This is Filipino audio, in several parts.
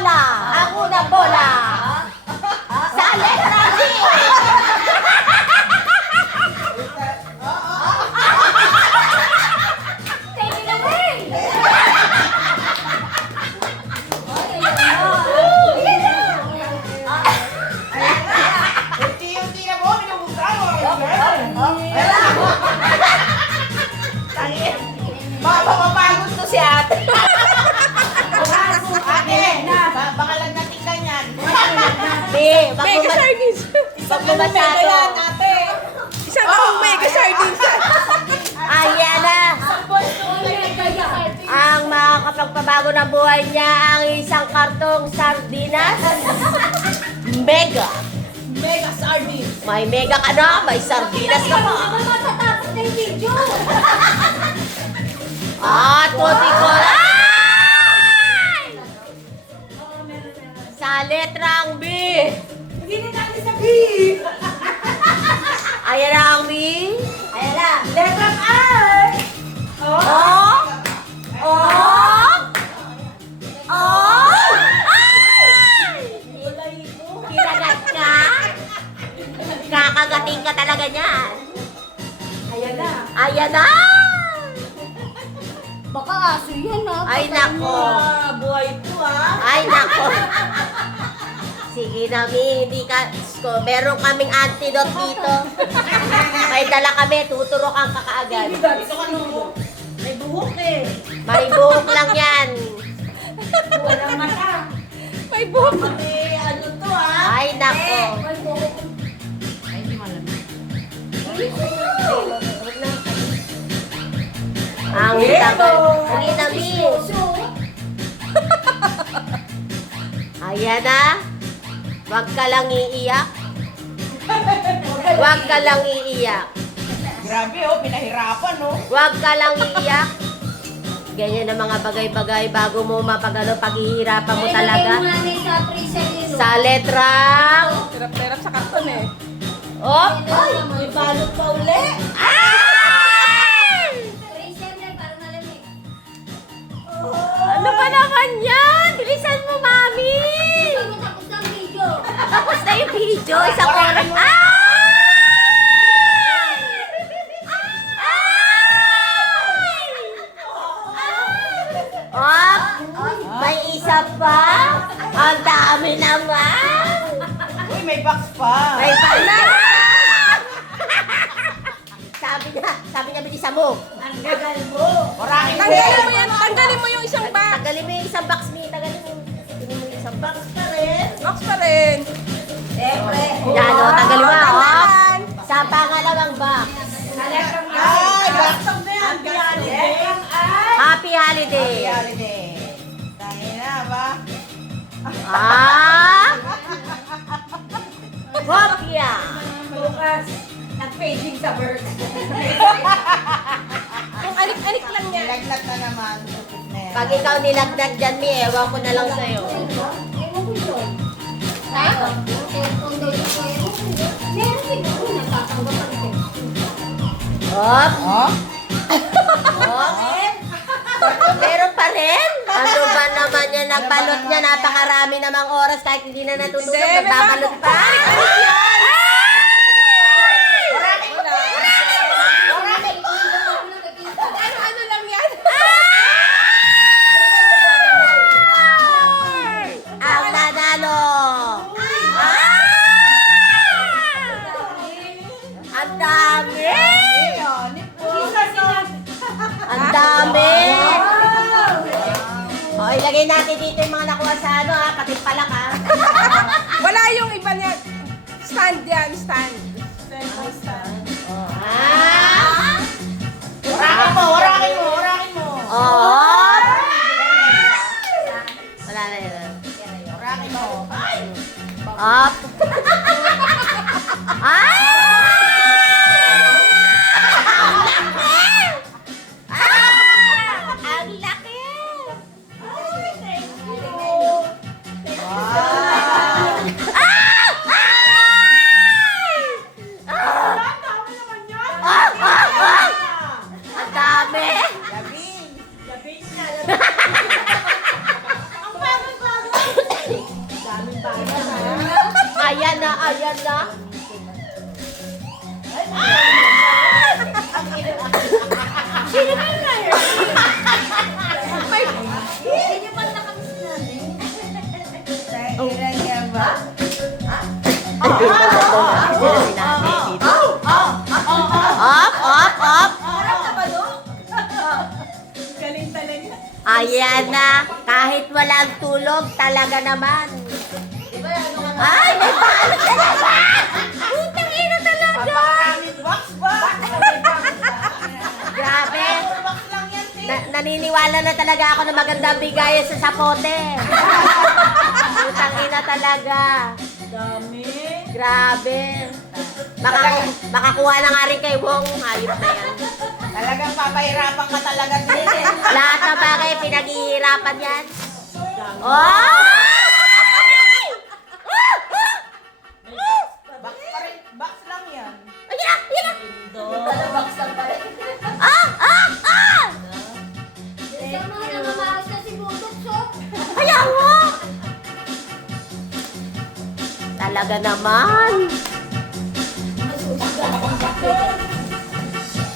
bola. Ang unang bola. Sa letra B. Unti-unti na mo, binubuksan mo. Mapapapagod to si ate. Ate, baka lang natingnan yan. B. Mega sardines. Pag bumasado. ate. Isang taong mega sardines. Ayan na. Ang makakapagpabago ng buhay niya ang isang kartong sardinas. Mega. Mega sardines. May mega ka na, may sardinas ka pa. Matatapos na yung video. At puti ko. Ay! Sa letrang B. Hindi na natin sa B. Ayan na ang B. Ayan na. Letter R. O. O. O. Ay! Kinagat ka? Kakagating ka talaga niyan. Ayan na. Ayan na. Baka aso yan ha. Ay, nako. Buhay po Ay, nako. Sige na, Mi. Hindi ka... Meron kaming antidote dito. May dala kami. Tuturokan ka kaagad. Ito ka no. May buhok eh. May buhok lang yan. Walang mata. May buhok. May ano to Ay, nako. May buhok. Ang tagal. Sige na, Mi. Ayan na. Huwag ka lang iiyak. Huwag ka lang iiyak. Grabe oh, pinahirapan oh. Huwag ka lang iiyak. Ganyan ang mga bagay-bagay bago mo mapagano, paghihirapan mo talaga. Ilagay mo namin sa freezer yun. Sa letrang... Hirap-hirap sa karton eh. Op! Ay! May balot pa uli. Ay! Freezer na para malamig. Ano ba naman yan? Bilisan mo, Mami! Ito mo tapos ng video. Tapos na yung video. Isang oras. Ay! Op! May isa pa? Ang dami naman! Uy, may box pa. May pala! sabi niya, bilisan mo. Ang gagal mo. Orakin mo. Tanggalin mo yan. Tanggalin mo yung isang box. Tagalin mo yung isang box, Mi. Tagalin mo yung isang box. Pa rin. Box pa rin. Siyempre. Yan, o. Tagalin mo, o. Tanggalan. Sa pangalawang box. Ay, box na yan. Happy holiday. Happy holiday. Happy holiday. Tangin na ba? Ah! Kopya. Bukas. Nag-paging sa bird. Yung anik-anik lang yan. Nilaglag na naman. Tupit na yan. Pag ikaw nilagnat dyan, Mi, ewan ko na lang sa'yo. Ewan ko yun. Ha? Yung cellphone daw yung ewan ko yun. Meron siguro nagkakanggapan ko. Hop. Oh? Hop. Meron pa rin? Ano ba naman yan? Nagbalot niya. Napakarami namang oras kahit hindi na natutulog. Hindi, may Nagbabalot pa. Anik-anik yan. Ano-ano lang yan. Ang nanalo. Ang dami. Ang dami. O, ilagay natin dito yung mga nakuha sa ano ha. Pati palak ha. Wala yung iba niya. Stand yan, stand. Ah. Orakin mo, orakin mo, orakin mo. Oo. Wala na yun. Orakin mo. Ay! Up. Ay! Ang laki! Ang dami! Labing. Labing na, labing. Ang bago-bago. Ayan na, ayan na. Sino ba yun? Hindi pa nakamiss namin. Up, up, up. Galing talaga. Ayan na. Kahit walang tulog, talaga naman. Ay, may paano talaga? Putang ina talaga. Box ba? Grabe. Box lang yan, te. Naniniwala na talaga ako na magandang bigayan sa sapote. Putang ina talaga. Dami. Grabe. Makakuha na nga rin kay Wong. Hayop na yan. Talagang papahirapan ka talaga, te. Lahat ng bagay pinaghihirapan yan. Oh! Box pa rin. Box lang yan. Ayan na! Ayan na! Box lang pa rin. Ah! Ah! Ah! Sa mga namamakas na si Budok, so. Kaya mo! Talaga naman.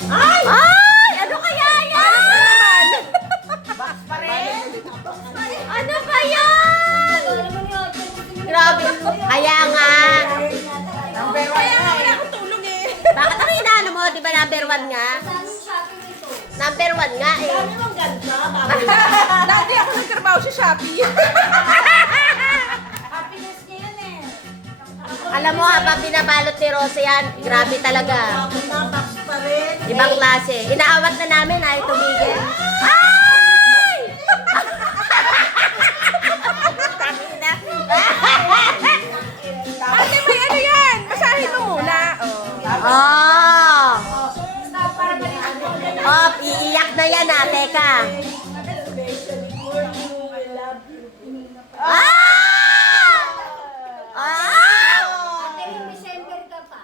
Ay! Ay! Ano kaya yan? Box pa rin. Ano ba yan? Alam mo yun, Grabe. Kaya nga. Number 1 Kaya nga na wala eh. akong tulog eh. Bakit ang inaano mo? Di ba number 1 nga? saan yung shopping nito? Number 1 nga eh. Dati ako nagtrabaho sa Shopee. Happiness niya yan eh. Alam mo, habang binabalot ni Rosa yan, grabe talaga. Box pa rin. Ibang klase. Inaawat na namin, ay tumigil. Ay! Ate, may ano yan? Basahin mo muna. Oh. Oh! Stop para balikan mo. Oh, iiyak na yan ah, teka. Ah! Ah! Ate, yung December ka pa.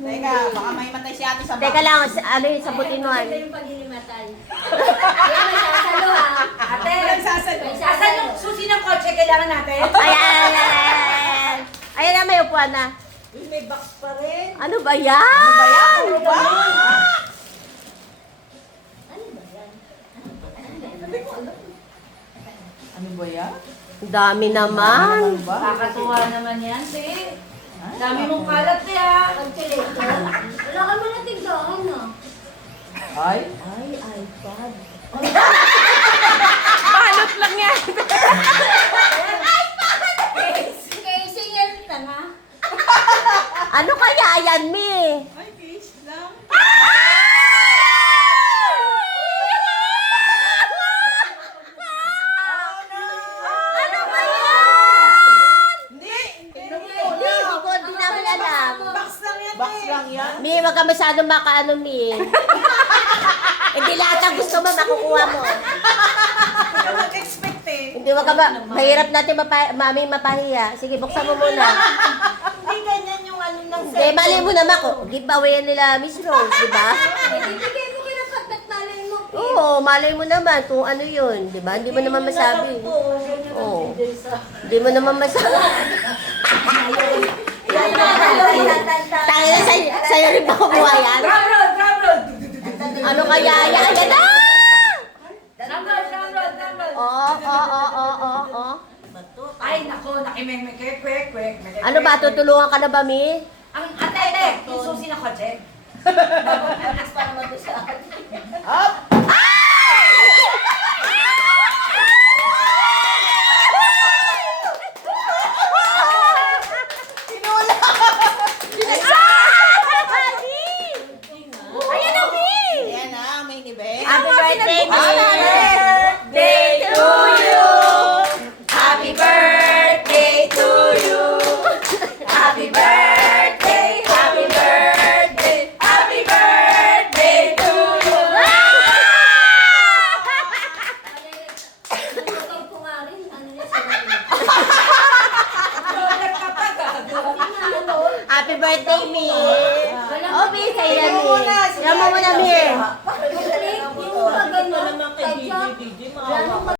Teka, baka may matay si ate sa box. Teka lang, ano yung sabutin mo? Ito yung pagilimatay. Kaya may sasalo ha. Ate, nagsasalo. May sasalo. Susi ng kotse kailangan natin. Ayan, ayan. Ayan na, may upuan na. May box pa rin. Ano ba yan? Ayan, ba? Ano ba yan? Ang dami naman. Ano ba? Kakatuwa naman yan, te. Dami mong kalat, te, ha? Calculator. Wala ka man natigdahan ha. Ay? Balot lang yan. Casing yan, tanga. Ano kaya yan, Mi? Ay, case lang. Ano ba yan? Hindi. Hindi ko din namin alam. Box lang yan, box lang yan. Mi, wag ka masyadong makaano, Mi. Hindi lahat ang gusto mo, makukuha mo. Hindi ka mag-expect eh. Hindi, wag ka mahirap natin mami mapahiya. Sige, buksan mo muna. Hindi ganyan yung ano ng Hindi, mali mo naman ko. Giveaway nila Miss Rose, di ba? Ibibigay mo kinapat at malay mo. Oo, malay mo naman kung ano yun, di ba? Hindi mo naman masabi. Oo. Hindi mo naman masabi. Tayo na sa'yo rin ba kumuha yan? Drum roll! Ano kaya yan? Ayan na! Drum roll! Oo. Ay, nako, nakimeng-mek, kwek. Ano ba, tutulungan ka na ba, Mi? Ang ate, yung susi ng kotse. Up! Ayan na, Mi! Ayan na, may nibe. Happy birthday, Mi! birthday to you! Happy birthday to you! Happy birthday! Happy birthday! Happy birthday to you! Nagkakaw ko nga rin. Ano niya sila? Happy birthday, Mi! Oh, Mi, sa'yo na, Mi. Yan mo muna, Mi.